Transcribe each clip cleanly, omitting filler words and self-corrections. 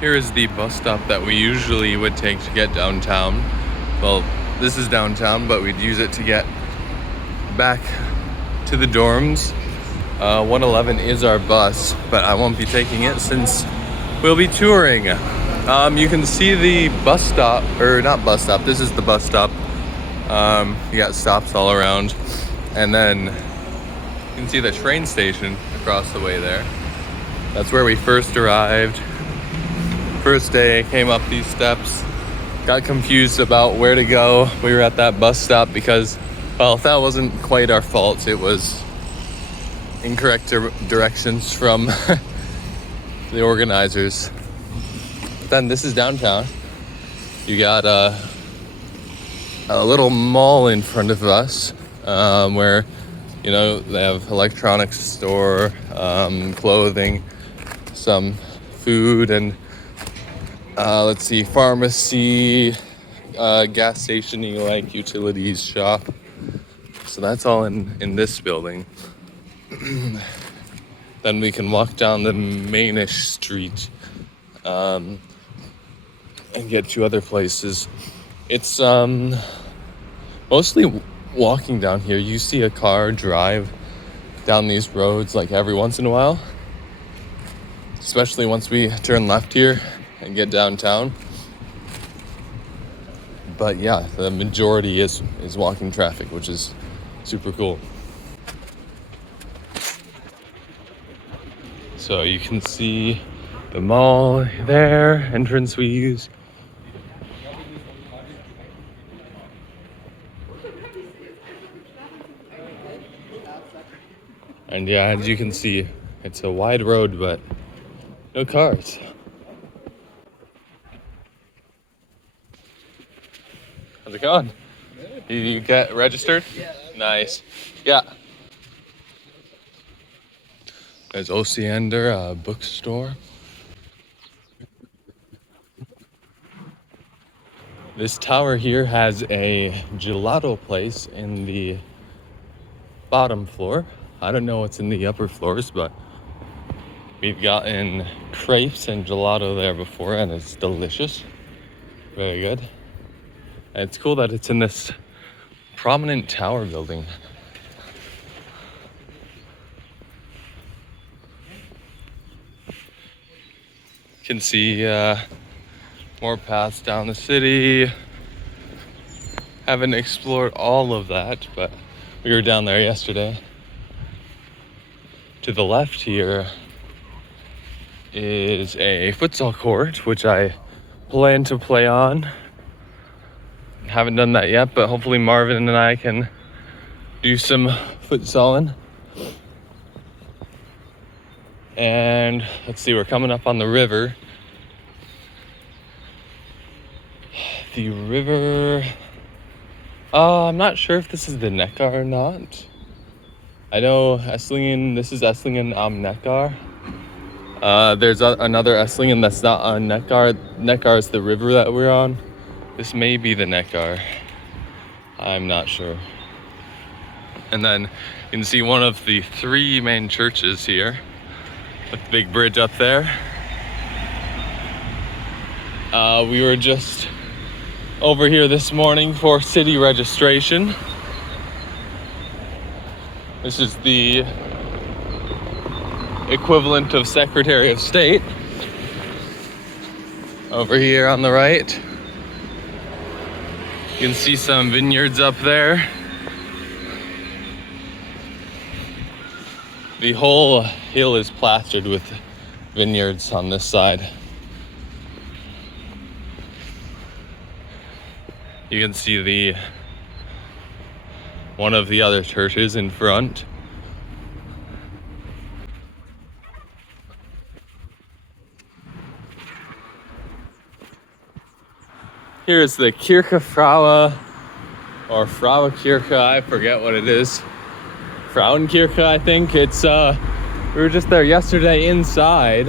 Here is the bus stop that we usually would take to get downtown. Well, this is downtown, but we'd use it to get back to the dorms. 111 is our bus, but I won't be taking it since we'll be touring. You can see the bus stop, or not bus stop, this is the bus stop. You got stops all around. And then you can see the train station across the way there. That's where we first arrived. First day, came up these steps, got confused about where to go. We were at that bus stop because, well, that wasn't quite our fault. It was incorrect directions from the organizers. Then this is downtown. You got a little mall in front of us where, you know, they have electronics store, clothing, some food, and let's see, pharmacy, gas station, like utilities shop. So that's all in this building. Then we can walk down the mainish street and get to other places. It's mostly walking down here. You see a car drive down these roads like every once in a while, especially once we turn left here and get downtown. But yeah, the majority is walking traffic, which is super cool. So you can see the mall there, entrance we use. And yeah, as you can see, it's a wide road, but no cars. How's it going? You get registered? Yeah. Nice. Yeah. There's Osiander bookstore. This tower here has a gelato place in the bottom floor. I don't know what's in the upper floors, but we've gotten crepes and gelato there before, and it's delicious. Very good. And it's cool that it's in this prominent tower building. You can see more paths down the city. Haven't explored all of that, but we were down there yesterday. To the left here is a futsal court, which I plan to play on. Haven't done that yet, but hopefully Marvin and I can do some futsaling. And let's see, we're coming up on the river. The river, I'm not sure if this is the Neckar or not. I know Esslingen, this is Esslingen am Neckar. There's another Esslingen that's not on Neckar. Neckar is the river that we're on. This may be the Neckar. I'm not sure. And then you can see one of the three main churches here with the big bridge up there. We were just over here this morning for city registration. This is the equivalent of Secretary of State. Over here on the right, you can see some vineyards up there. The whole hill is plastered with vineyards on this side. You can see one of the other churches in front. Here's the Kirche Fraue, or Frauenkirche, I forget what it is. Frauenkirche, I think. It's we were just there yesterday inside,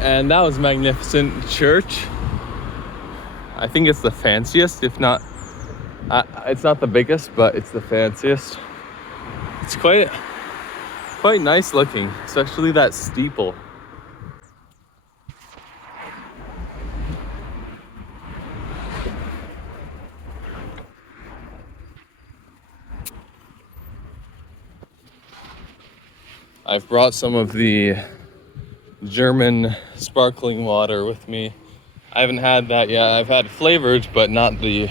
and that was a magnificent church. I think it's the fanciest, if not, it's not the biggest, but it's the fanciest. It's quite nice looking, especially that steeple. I've brought some of the German sparkling water with me. I haven't had that yet. I've had flavored, but not the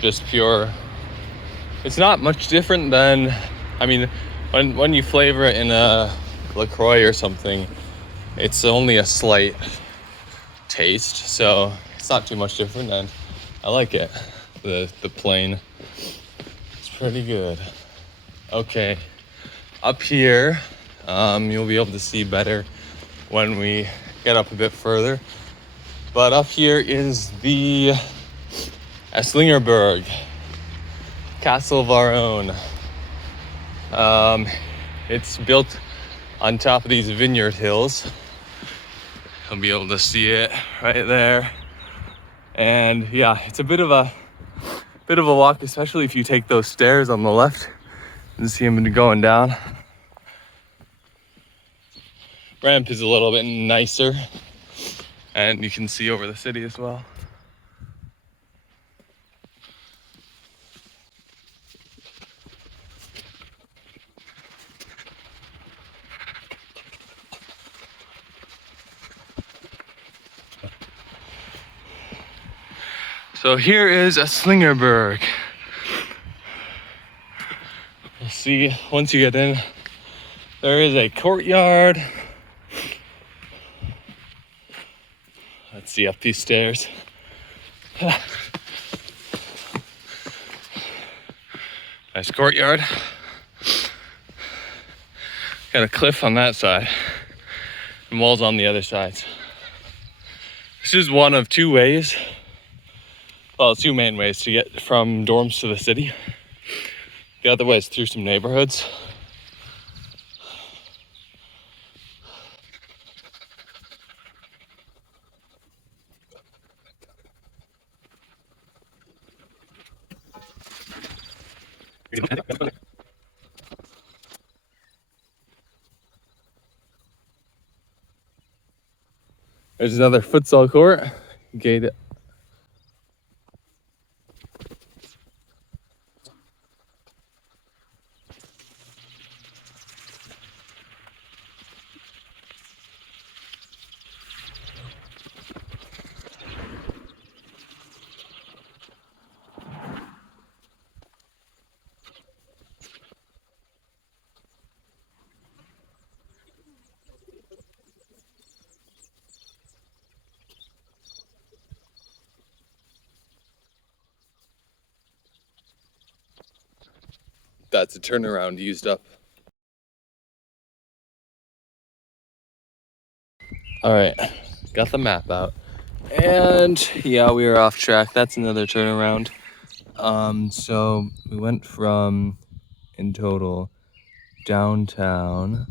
just pure. It's not much different than, I mean, when you flavor it in a LaCroix or something, it's only a slight taste, so it's not too much different, and I like it. The plain, it's pretty good. Okay, up here, you'll be able to see better when we get up a bit further. But up here is the Esslingerberg, Castle of our own. It's built on top of these vineyard hills. You'll be able to see it right there. And yeah, it's a bit of a walk, especially if you take those stairs on the left and see them going down. Ramp is a little bit nicer, and you can see over the city as well. So here is Esslingerberg. You'll see once you get in, there is a courtyard. Let's see up these stairs. Nice courtyard. Got a cliff on that side and walls on the other sides. This is one of two ways, well, two main ways to get from dorms to the city. The other way is through some neighborhoods. There's another futsal court. Gate. That's a turnaround used up. All right, got the map out. And yeah, we were off track. That's another turnaround. So we went from, in total, downtown,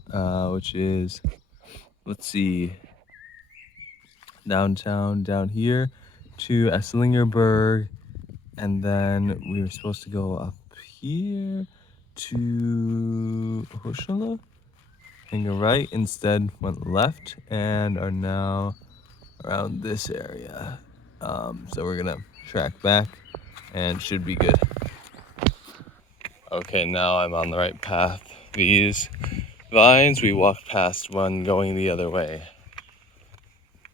which is, let's see, downtown down here to Esslingerberg, and then we were supposed to go up here to Hochschule, and go right, instead went left, and are now around this area. So we're gonna track back and should be good. Okay, now I'm on the right path. These vines, we walked past one going the other way.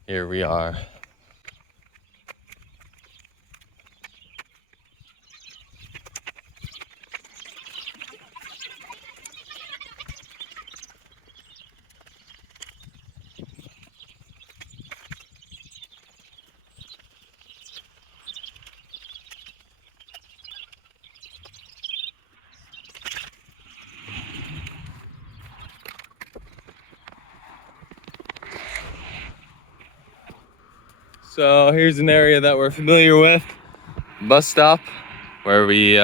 Here we are. So here's an area that we're familiar with. Bus stop, where we,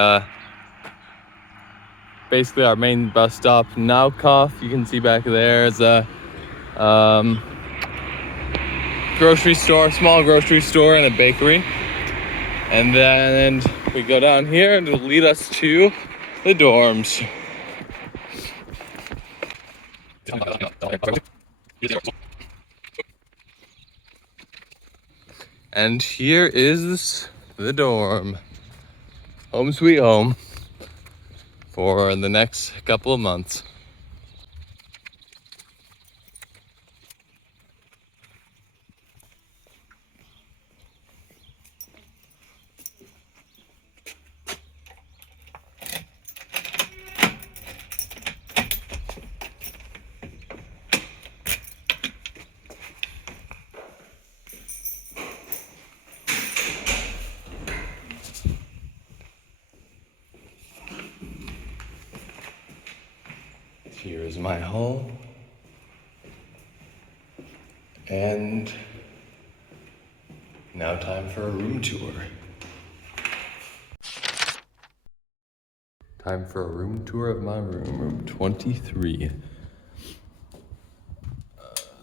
basically our main bus stop. Naukhof, you can see back there is a grocery store, small grocery store and a bakery. And then we go down here and it'll lead us to the dorms. And here is the dorm. Home sweet home for the next couple of months. Here's my hall. And now time for a room tour. Time for a room tour of my room, room 23.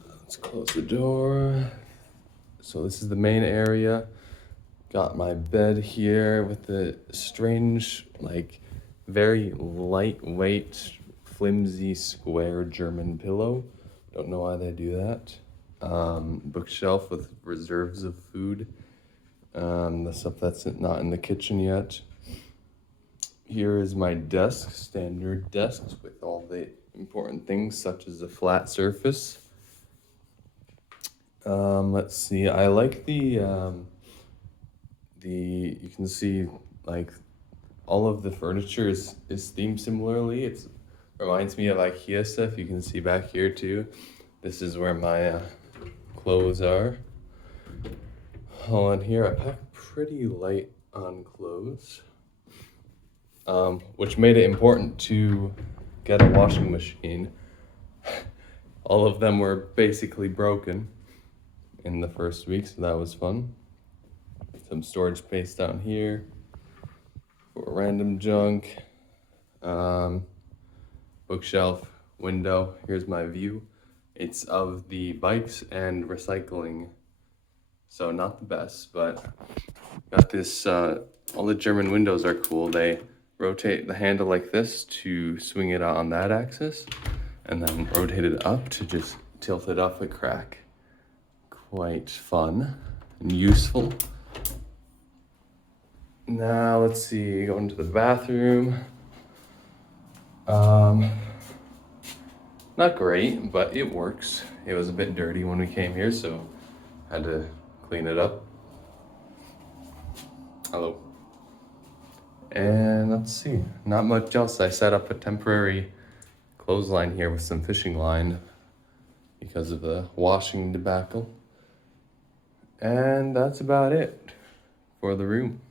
Let's close the door. So this is the main area. Got my bed here with the strange, like, very lightweight, flimsy, square German pillow. Don't know why they do that. Bookshelf with reserves of food. The stuff that's not in the kitchen yet. Here is my desk, standard desk with all the important things such as a flat surface. Let's see, I like you can see like all of the furniture is themed similarly. It reminds me of IKEA stuff. You can see back here too. This is where my clothes are. Oh, and here I pack pretty light on clothes, which made it important to get a washing machine. All of them were basically broken in the first week, so that was fun. Some storage space down here for random junk. Bookshelf, window. Here's my view. It's of the bikes and recycling. So not the best, but got this, all the German windows are cool. They rotate the handle like this to swing it out on that axis, and then rotate it up to just tilt it off a crack. Quite fun and useful. Now let's see, go into the bathroom. Not great, but it works. It was a bit dirty when we came here, so had to clean it up. Hello. And let's see, not much else. I set up a temporary clothesline here with some fishing line because of the washing debacle. And that's about it for the room.